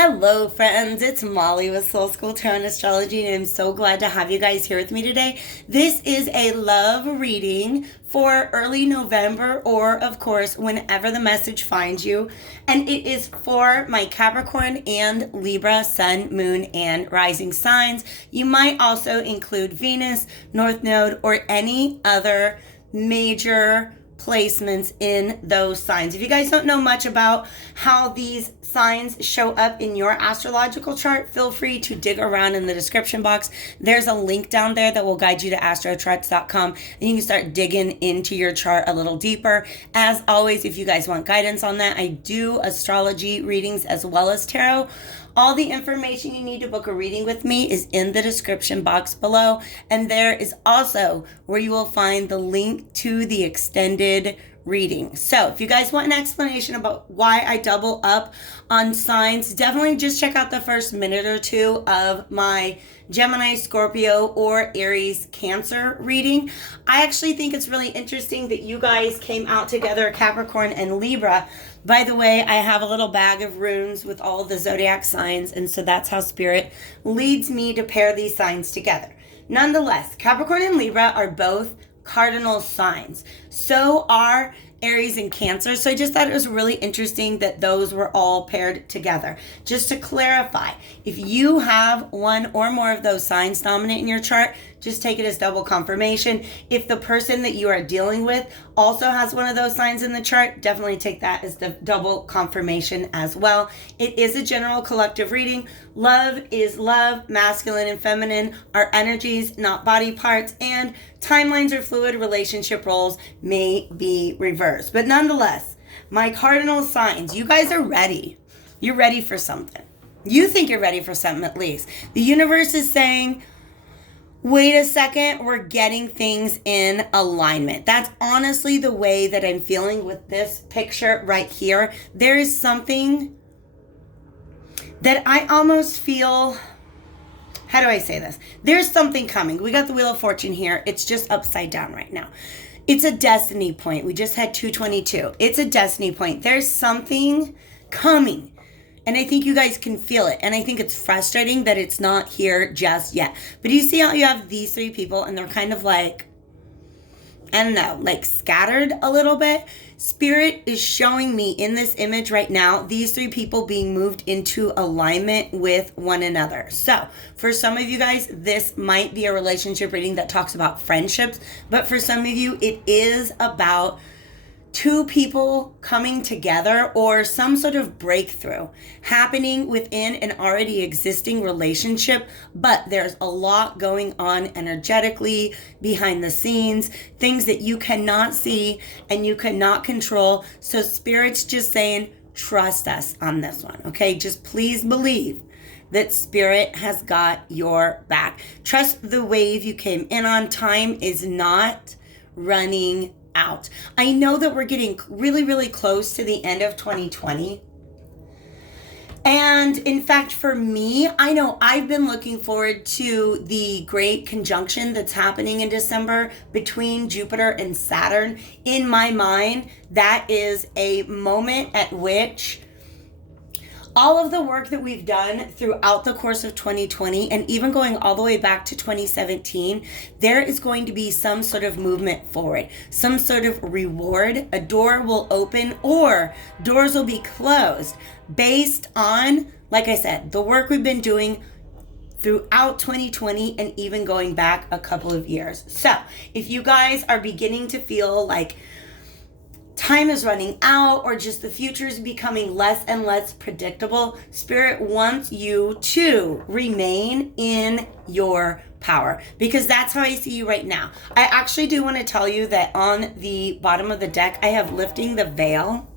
Hello, friends. It's Molly with Soul School Tarot and Astrology, and I'm so glad to have you guys here with me today. This is a love reading for early November, or of course, whenever the message finds you. And it is for my Capricorn and Libra, Sun, Moon, and Rising signs. You might also include Venus, North Node, or any other major placements in those signs. If you guys don't know much about how these signs show up in your astrological chart, feel free to dig around in the description box. There's a link down there that will guide you to astrocharts.com, and you can start digging into your chart a little deeper. As always, if you guys want guidance on that, I do astrology readings as well as tarot. All the information you need to book a reading with me is in the description box below. And there is also where you will find the link to the extended reading. So if you guys want an explanation about why I double up on signs, definitely just check out the first minute or two of my Gemini, Scorpio, or Aries, Cancer reading. I actually think it's really interesting that you guys came out together, Capricorn and Libra. By the way, I have a little bag of runes with all the zodiac signs, and so that's how Spirit leads me to pair these signs together. Nonetheless, Capricorn and Libra are both cardinal signs. So are Aries and Cancer. So I just thought it was really interesting that those were all paired together. Just to clarify, if you have one or more of those signs dominant in your chart, just take it as double confirmation. If the person that you are dealing with also has one of those signs in the chart, definitely take that as the double confirmation as well. It is a general collective reading. Love is love. Masculine and feminine are energies, not body parts, and timelines or fluid relationship roles may be reversed. But nonetheless, my cardinal signs, you guys are ready. You're ready for something. You think you're ready for something at least. The universe is saying, wait a second, we're getting things in alignment. That's honestly the way that I'm feeling with this picture right here. There is something that I almost feel, how do I say this? There's something coming. We got the Wheel of Fortune here. It's just upside down right now. It's a destiny point. We just had 222. It's a destiny point. There's something coming. And I think you guys can feel it. And I think it's frustrating that it's not here just yet. But you see how you have these three people and they're kind of like, I don't know, like scattered a little bit. Spirit is showing me in this image right now, these three people being moved into alignment with one another. So for some of you guys, this might be a relationship reading that talks about friendships. But for some of you, it is about two people coming together or some sort of breakthrough happening within an already existing relationship, but there's a lot going on energetically behind the scenes, things that you cannot see and you cannot control. So Spirit's just saying, trust us on this one, okay? Just please believe that Spirit has got your back. Trust the wave you came in on. Time is not running out. I know that we're getting really, really close to the end of 2020. And in fact, for me, I know I've been looking forward to the great conjunction that's happening in December between Jupiter and Saturn. In my mind, that is a moment at which all of the work that we've done throughout the course of 2020 and even going all the way back to 2017, there is going to be some sort of movement forward, some sort of reward. A door will open or doors will be closed based on, like I said, the work we've been doing throughout 2020 and even going back a couple of years. So if you guys are beginning to feel like time is running out or just the future is becoming less and less predictable, Spirit wants you to remain in your power, because that's how I see you right now. I actually do want to tell you that on the bottom of the deck, I have lifting the veil,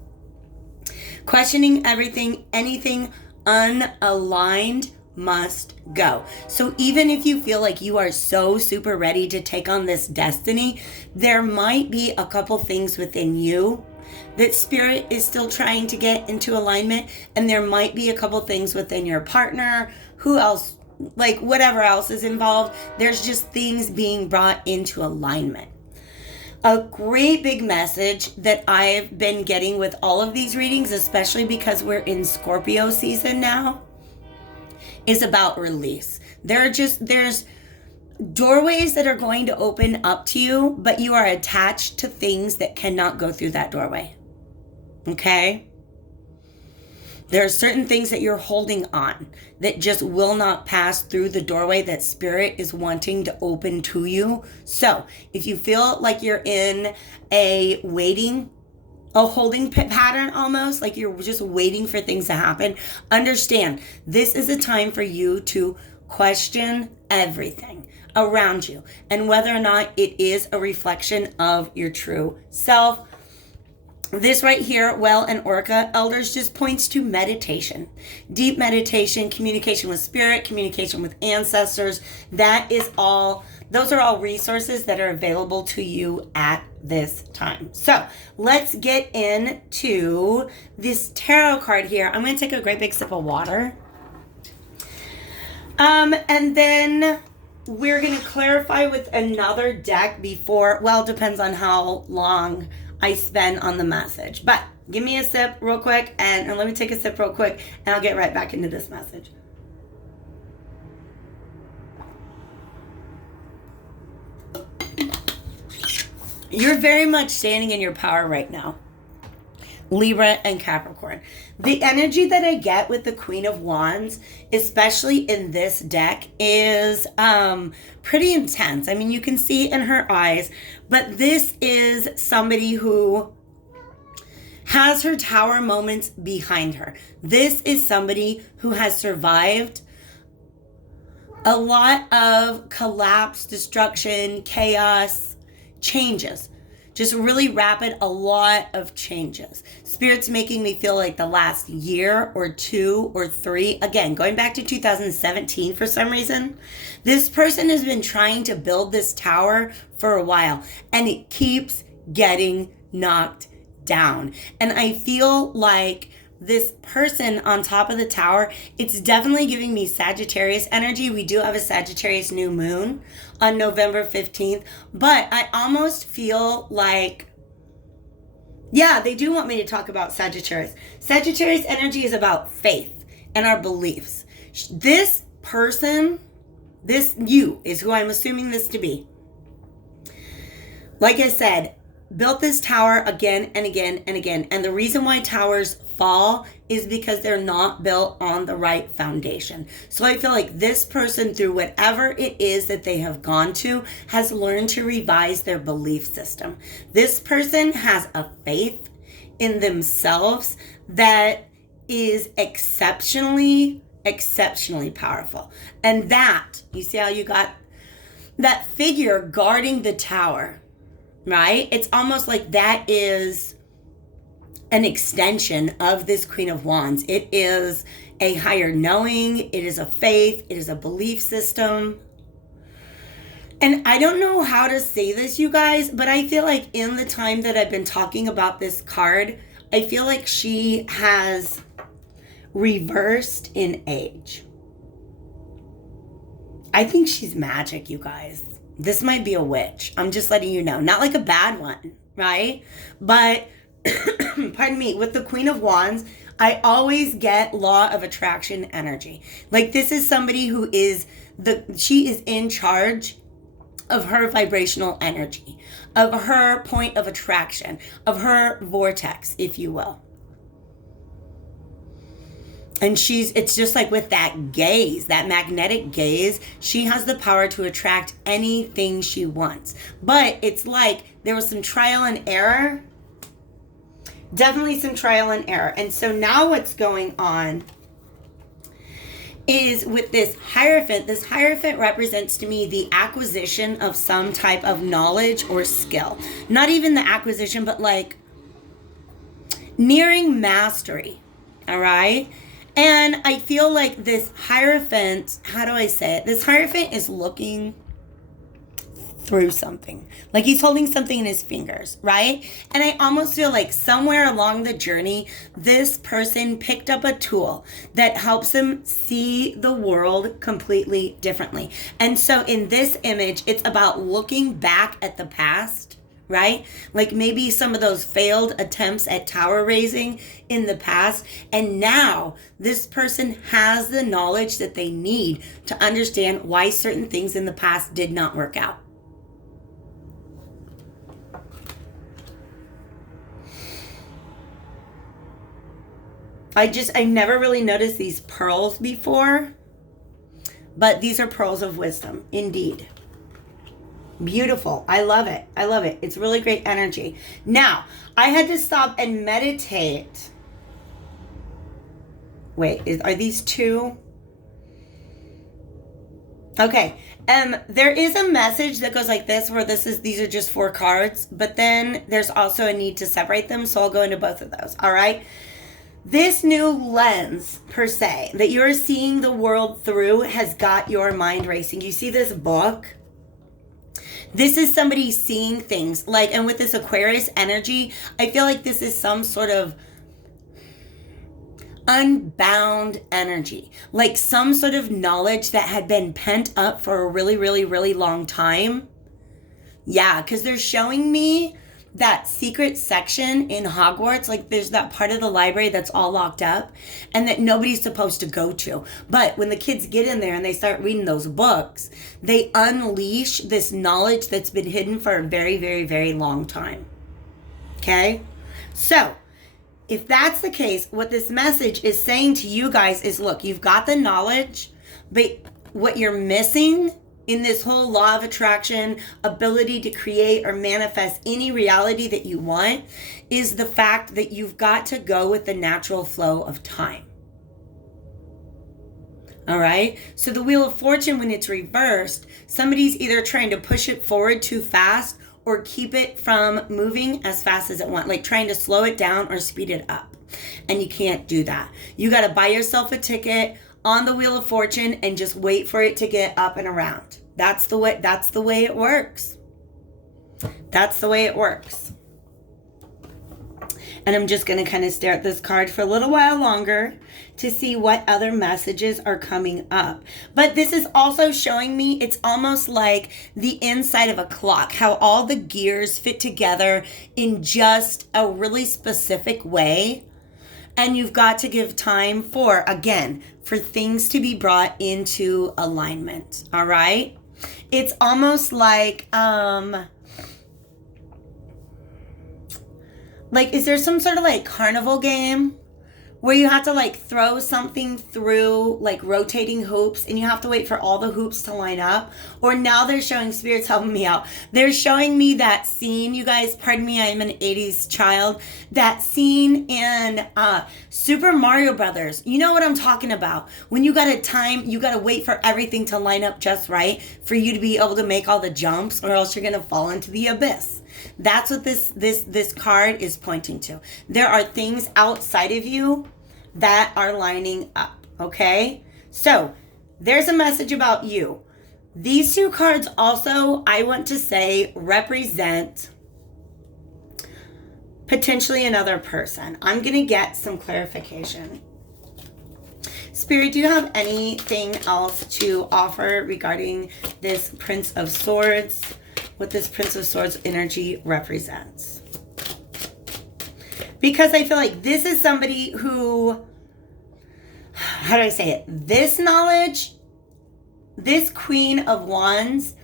questioning everything, anything unaligned must go. So even if you feel like you are so super ready to take on this destiny, there might be a couple things within you that Spirit is still trying to get into alignment, and there might be a couple things within your partner, who else, like whatever else is involved. There's just things being brought into alignment. A great big message that I've been getting with all of these readings, especially because we're in Scorpio season now, is about release. There's doorways that are going to open up to you, but you are attached to things that cannot go through that doorway. Okay? There are certain things that you're holding on that just will not pass through the doorway that spirit is wanting to open to you. So if you feel like you're in a holding pattern almost, like you're just waiting for things to happen, understand this is a time for you to question everything around you and whether or not it is a reflection of your true self. This right here, Well and Orca Elders, just points to meditation, deep meditation, communication with spirit, communication with ancestors. Those are all resources that are available to you at this time. So let's get into this tarot card here. I'm going to take a great big sip of water. And then we're going to clarify with another deck before, well, it depends on how long I spend on the message. But give me a sip real quick, and let me take a sip real quick, and I'll get right back into this message. You're very much standing in your power right now, Libra and Capricorn. The energy that I get with the Queen of Wands, especially in this deck, is pretty intense. I mean, you can see in her eyes, but this is somebody who has her tower moments behind her. This is somebody who has survived a lot of collapse, destruction, chaos, changes. Just really rapid, a lot of changes. Spirit's making me feel like the last year or 2 or 3, again, going back to 2017 for some reason, this person has been trying to build this tower for a while, and it keeps getting knocked down. And I feel like this person on top of the tower, it's definitely giving me Sagittarius energy. We do have a Sagittarius new moon on November 15th, but I almost feel like, yeah, they do want me to talk about Sagittarius. Sagittarius energy is about faith and our beliefs. This person, this you is who I'm assuming this to be. Like I said, built this tower again and again and again. And the reason why towers fall is because they're not built on the right foundation. So I feel like this person, through whatever it is that they have gone to, has learned to revise their belief system. This person has a faith in themselves that is exceptionally powerful. And that, you see how you got that figure guarding the tower, right? It's almost like that is an extension of this Queen of Wands. It is a higher knowing. It is a faith. It is a belief system. And I don't know how to say this, you guys, but I feel like in the time that I've been talking about this card, I feel like she has reversed in age. I think she's magic, you guys. This might be a witch. I'm just letting you know. Not like a bad one, right? But pardon me, with the Queen of Wands, I always get law of attraction energy. Like this is somebody who is she is in charge of her vibrational energy, of her point of attraction, of her vortex, if you will. And it's just like with that gaze, that magnetic gaze, she has the power to attract anything she wants. But it's like there was some trial and error. Definitely some trial and error. And so now what's going on is with this Hierophant represents to me the acquisition of some type of knowledge or skill. Not even the acquisition, but like nearing mastery. All right? And I feel like this Hierophant, how do I say it? This Hierophant is looking through something. Like he's holding something in his fingers, right? And I almost feel like somewhere along the journey, this person picked up a tool that helps him see the world completely differently. And so in this image, it's about looking back at the past, right? Like maybe some of those failed attempts at tower raising in the past. And now this person has the knowledge that they need to understand why certain things in the past did not work out. I never really noticed these pearls before, but these are pearls of wisdom, indeed. Beautiful. I love it. I love it. It's really great energy. Now, I had to stop and meditate. Wait, are these two? Okay. There is a message that goes like this, where these are just 4 cards, but then there's also a need to separate them, so I'll go into both of those. All right. This new lens, per se, that you're seeing the world through has got your mind racing. You see this book? This is somebody seeing things. Like, and with this Aquarius energy, I feel like this is some sort of unbound energy. Like some sort of knowledge that had been pent up for a really, really, really long time. Yeah, because they're showing me that secret section in Hogwarts, like there's that part of the library that's all locked up and that nobody's supposed to go to. But when the kids get in there and they start reading those books, they unleash this knowledge that's been hidden for a very, very, very long time. Okay? So, if that's the case, what this message is saying to you guys is, look, you've got the knowledge, but what you're missing in this whole law of attraction, ability to create or manifest any reality that you want, is the fact that you've got to go with the natural flow of time. All right? So the Wheel of Fortune, when it's reversed, somebody's either trying to push it forward too fast or keep it from moving as fast as it wants, like trying to slow it down or speed it up. And you can't do that. You got to buy yourself a ticket on the Wheel of Fortune and just wait for it to get up and around. That's the way it works. That's the way it works. And I'm just going to kind of stare at this card for a little while longer to see what other messages are coming up. But this is also showing me, it's almost like the inside of a clock, how all the gears fit together in just a really specific way. And you've got to give time for things to be brought into alignment. All right? It's almost like, is there some sort of like carnival game where you have to like throw something through like rotating hoops and you have to wait for all the hoops to line up? Or now they're showing, Spirit's helping me out, they're showing me that scene, you guys, pardon me, I'm an 80s child, that scene in Super Mario Brothers. You know what I'm talking about. When you gotta wait for everything to line up just right for you to be able to make all the jumps, or else you're gonna fall into the abyss. That's what this card is pointing to. There are things outside of you that are lining up, okay? So, there's a message about you. These 2 cards also, I want to say, represent potentially another person. I'm going to get some clarification. Spirit, do you have anything else to offer regarding this Prince of Swords? What this Prince of Swords energy represents? Because I feel like this is somebody who, how do I say it? This knowledge, this Queen of Wands,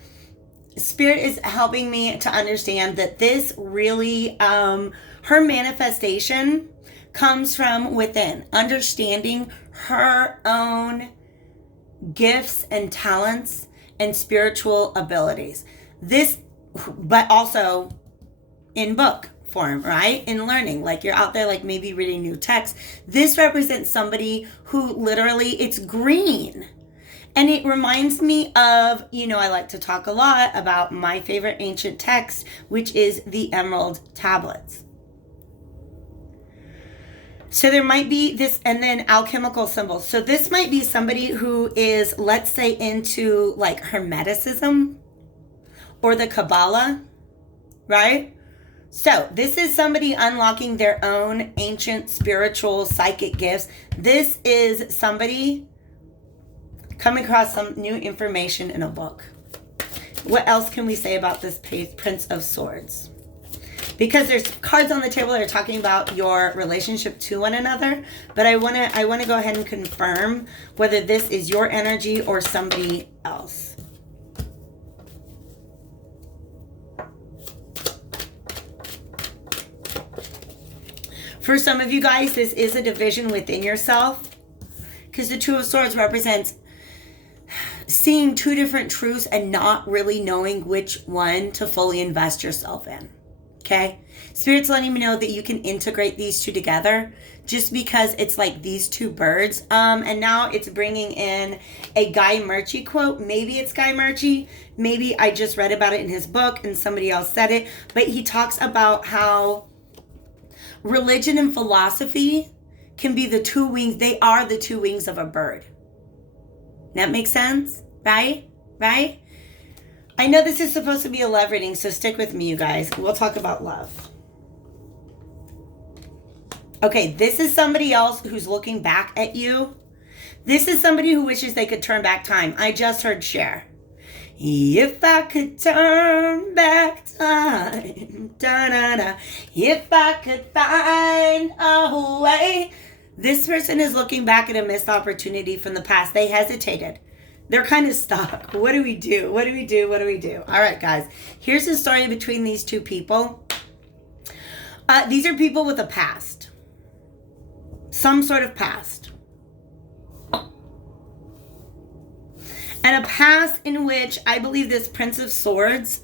Spirit is helping me to understand that this really, her manifestation comes from within, understanding her own gifts and talents and spiritual abilities. This, but also in book form, right? In learning, like you're out there, like maybe reading new text. This represents somebody who literally, it's green. And it reminds me of, I like to talk a lot about my favorite ancient text, which is the Emerald Tablets. So there might be this, and then alchemical symbols. So this might be somebody who is, let's say, into like Hermeticism or the Kabbalah, right? So this is somebody unlocking their own ancient spiritual psychic gifts. This is somebody coming across some new information in a book. What else can we say about this Prince of Swords? because there's cards on the table that are talking about your relationship to one another, but I want to go ahead and confirm whether this is your energy or somebody else. For some of you guys, this is a division within yourself, because the Two of Swords represents seeing two different truths and not really knowing which one to fully invest yourself in. Okay? Spirit's letting me know that you can integrate these two together, just because it's like these two birds. And now it's bringing in a Guy Murchie quote. Maybe it's Guy Murchie. Maybe I just read about it in his book and somebody else said it. But he talks about how religion and philosophy can be the two wings. They are the two wings of a bird. That makes sense? Right? Right? I know this is supposed to be a love reading, so stick with me, you guys. We'll talk about love. Okay, this is somebody else who's looking back at you. This is somebody who wishes they could turn back time. I just heard Cher. If I could turn back time, da-da-da, if I could find a way. This person is looking back at a missed opportunity from the past. They hesitated. They're kind of stuck. What do we do? What do we do? What do we do? All right, guys. Here's the story between these two people. These are people with a past. Some sort of past. And a past in which I believe this Prince of Swords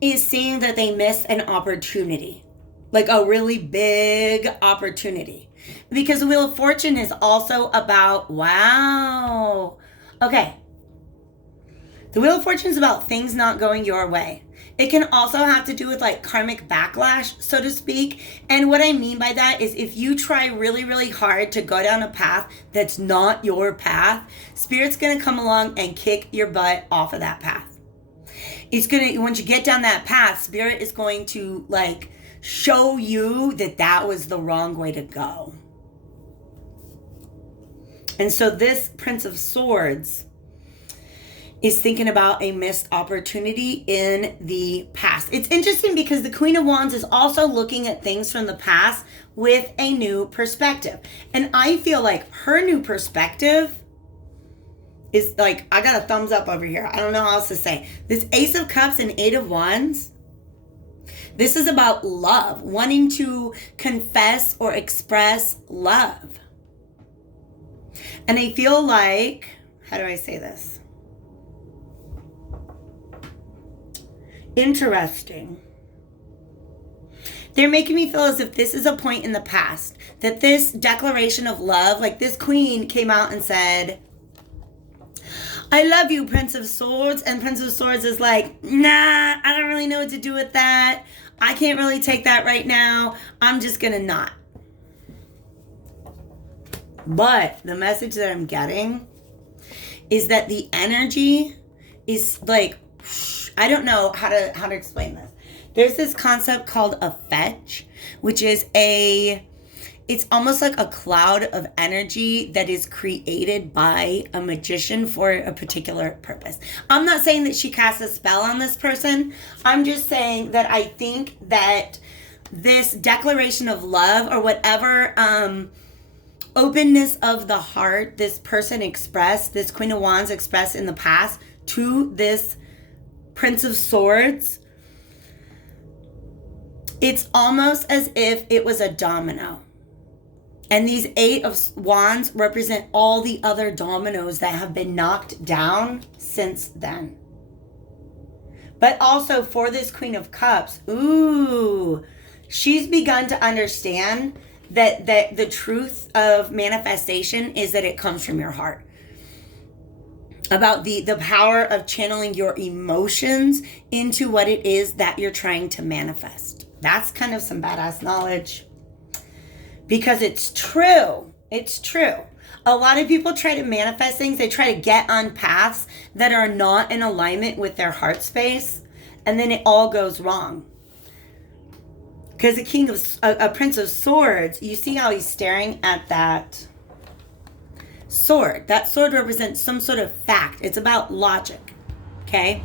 is seeing that they missed an opportunity. Like a really big opportunity. Because the Wheel of Fortune is also about, wow. Okay. The Wheel of Fortune is about things not going your way. It can also have to do with like karmic backlash, so to speak. And what I mean by that is if you try really, really hard to go down a path that's not your path, Spirit's going to come along and kick your butt off of that path. It's going to, once you get down that path, Spirit is going to like show you that that was the wrong way to go. And so this Prince of Swords is thinking about a missed opportunity in the past. It's interesting because the Queen of Wands is also looking at things from the past with a new perspective. And I feel like her new perspective is like, I got a thumbs up over here. I don't know how else to say. This Ace of Cups and Eight of Wands, this is about love, wanting to confess or express love. And I feel like, how do I say this? Interesting. They're making me feel as if this is a point in the past, that this declaration of love, like this queen came out and said, I love you, Prince of Swords. And Prince of Swords is like, nah, I don't really know what to do with that. I can't really take that right now. I'm just going to not. But the message that I'm getting is that the energy is like, I don't know how to explain this. There's this concept called a fetch, which is it's almost like a cloud of energy that is created by a magician for a particular purpose. I'm not saying that she casts a spell on this person. I'm just saying that I think that this declaration of love or whatever openness of the heart this person expressed, this Queen of Wands expressed in the past to this Prince of Swords, it's almost as if it was a domino. And these Eight of Wands represent all the other dominoes that have been knocked down since then. But also for this Queen of Cups, she's begun to understand that the truth of manifestation is that it comes from your heart. About the power of channeling your emotions into what it is that you're trying to manifest. That's kind of some badass knowledge. Because it's true. It's true. A lot of people try to manifest things. They try to get on paths that are not in alignment with their heart space. And then it all goes wrong. Because a Prince of Swords, you see how he's staring at that sword. That sword represents some sort of fact. It's about logic. Okay?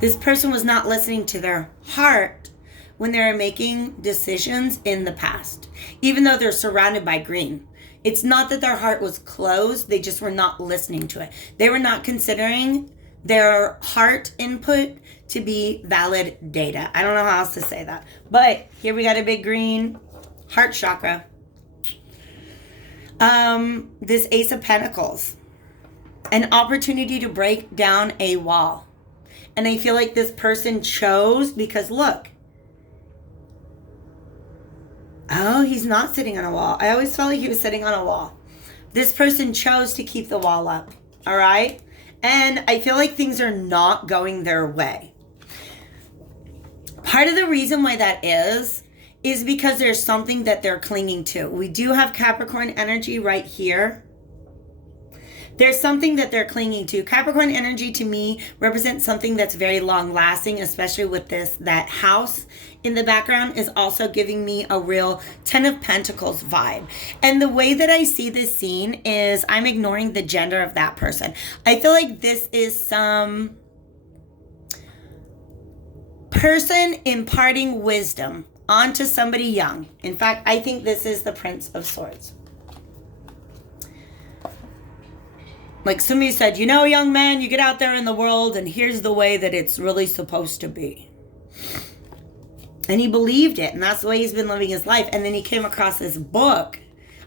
This person was not listening to their heart, when they're making decisions in the past, even though they're surrounded by green. It's not that their heart was closed, they just were not listening to it. They were not considering their heart input to be valid data. I don't know how else to say that. But here we got a big green heart chakra. This Ace of Pentacles. An opportunity to break down a wall. And I feel like this person chose because look. Oh, he's not sitting on a wall. I always felt like he was sitting on a wall. This person chose to keep the wall up. All right? And I feel like things are not going their way. Part of the reason why that is because there's something that they're clinging to. We do have Capricorn energy right here. There's something that they're clinging to. Capricorn energy to me represents something that's very long lasting, especially with that house in the background is also giving me a real 10 of Pentacles vibe. And the way that I see this scene is I'm ignoring the gender of that person. I feel like this is some person imparting wisdom onto somebody young. In fact, I think this is the Prince of Swords. Like somebody said, you know, young man, you get out there in the world and here's the way that it's really supposed to be. And he believed it, and that's the way he's been living his life. And then he came across this book.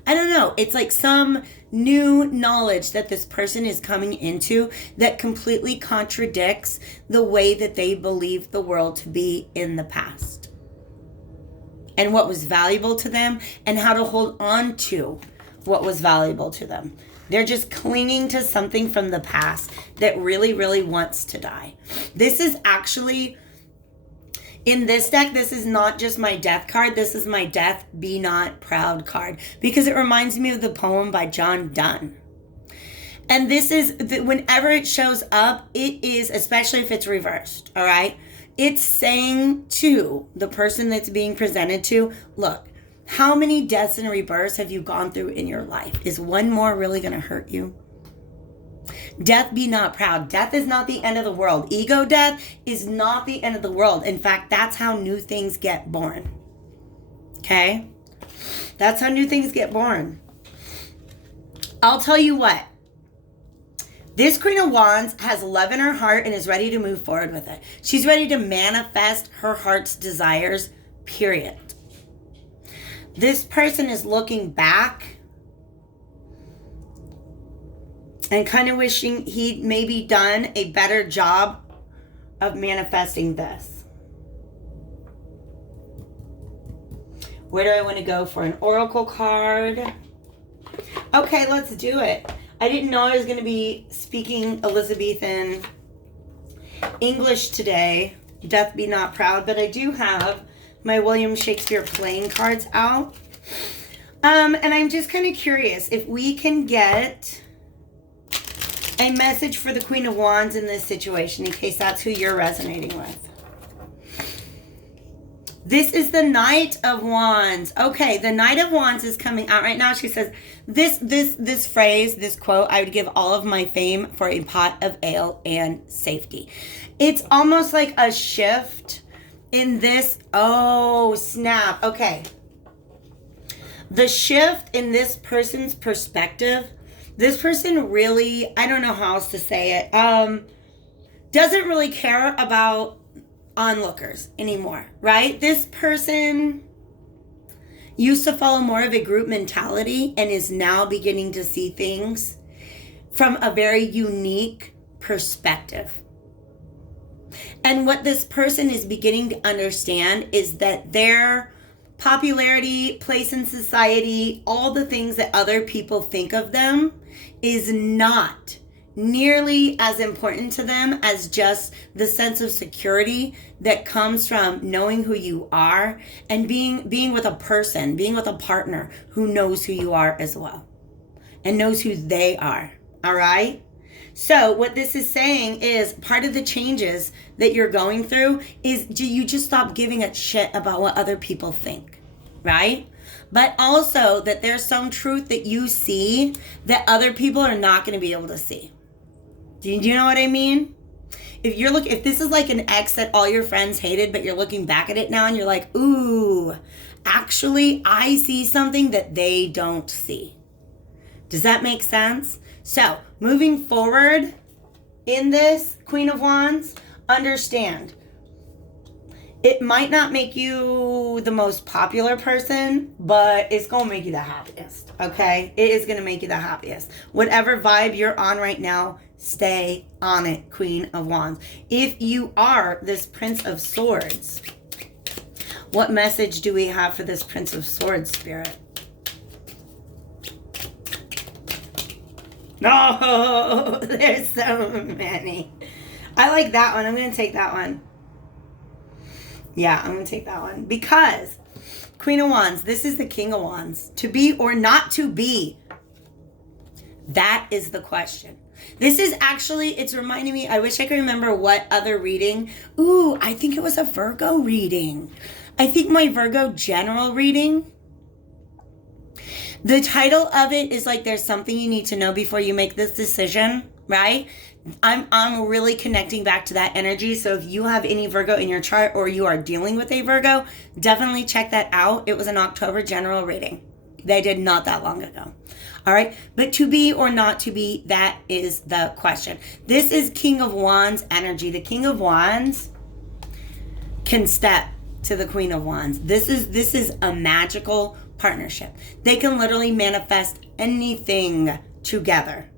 I don't know. It's like some new knowledge that this person is coming into that completely contradicts the way that they believed the world to be in the past. And what was valuable to them and how to hold on to what was valuable to them. They're just clinging to something from the past that really, really wants to die. This is actually, in this deck, this is not just my death card. This is my Death Be Not Proud card. Because it reminds me of the poem by John Donne. And this is, whenever it shows up, it is, especially if it's reversed, all right? It's saying to the person that's being presented to, look, how many deaths and rebirths have you gone through in your life? Is one more really going to hurt you? Death be not proud. Death is not the end of the world. Ego death is not the end of the world. In fact, that's how new things get born. Okay? That's how new things get born. I'll tell you what. This Queen of Wands has love in her heart and is ready to move forward with it. She's ready to manifest her heart's desires, period. This person is looking back and kind of wishing he'd maybe done a better job of manifesting this. Where do I want to go for an oracle card? Okay, let's do it. I didn't know I was going to be speaking Elizabethan English today. Death be not proud, but I do have my William Shakespeare playing cards out. And I'm just kind of curious if we can get a message for the Queen of Wands in this situation, in case that's who you're resonating with. This is the Knight of Wands. Okay, the Knight of Wands is coming out right now. She says, this phrase, this quote, I would give all of my fame for a pot of ale and safety. It's almost like a shift in this. Oh, snap. Okay. The shift in this person's perspective, this person really, I don't know how else to say it, doesn't really care about onlookers anymore, right? This person used to follow more of a group mentality and is now beginning to see things from a very unique perspective. And what this person is beginning to understand is that their popularity, place in society, all the things that other people think of them is not nearly as important to them as just the sense of security that comes from knowing who you are and being with a person, being with a partner who knows who you are as well and knows who they are. All right? So what this is saying is part of the changes that you're going through is you just stop giving a shit about what other people think, right? But also that there's some truth that you see that other people are not going to be able to see. Do you know what I mean? If this is like an ex that all your friends hated, but you're looking back at it now and you're like, ooh, actually, I see something that they don't see. Does that make sense? So, moving forward in this Queen of Wands, understand, it might not make you the most popular person, but it's going to make you the happiest, okay? It is going to make you the happiest. Whatever vibe you're on right now, stay on it, Queen of Wands. If you are this Prince of Swords, what message do we have for this Prince of Swords, Spirit? No, there's so many. I like that one. I'm going to take that one. Yeah, I'm going to take that one. Because Queen of Wands, this is the King of Wands. To be or not to be? That is the question. This is actually, it's reminding me, I wish I could remember what other reading. Ooh, I think it was a Virgo reading. I think my Virgo general reading. The title of it is like, there's something you need to know before you make this decision, right? I'm really connecting back to that energy. So if you have any Virgo in your chart or you are dealing with a Virgo, definitely check that out. It was an October general reading. They did not that long ago. All right. But to be or not to be, that is the question. This is King of Wands energy. The King of Wands can step to the Queen of Wands. This is a magical partnership. They can literally manifest anything together.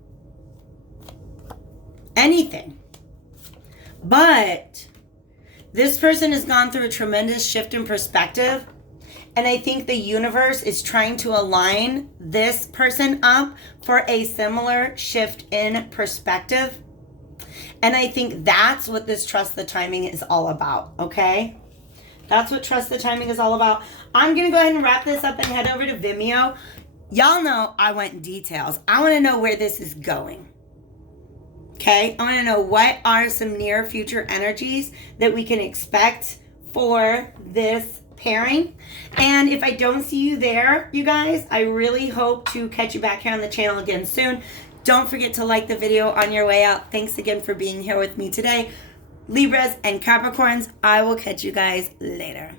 Anything. But this person has gone through a tremendous shift in perspective. And I think the universe is trying to align this person up for a similar shift in perspective. And I think that's what this Trust the Timing is all about. Okay? That's what Trust the Timing is all about. I'm going to go ahead and wrap this up and head over to Vimeo. Y'all know I went in details. I want to know where this is going. Okay? I want to know what are some near future energies that we can expect for this pairing. And if I don't see you there, you guys, I really hope to catch you back here on the channel again soon. Don't forget to like the video on your way out. Thanks again for being here with me today. Libras and Capricorns, I will catch you guys later.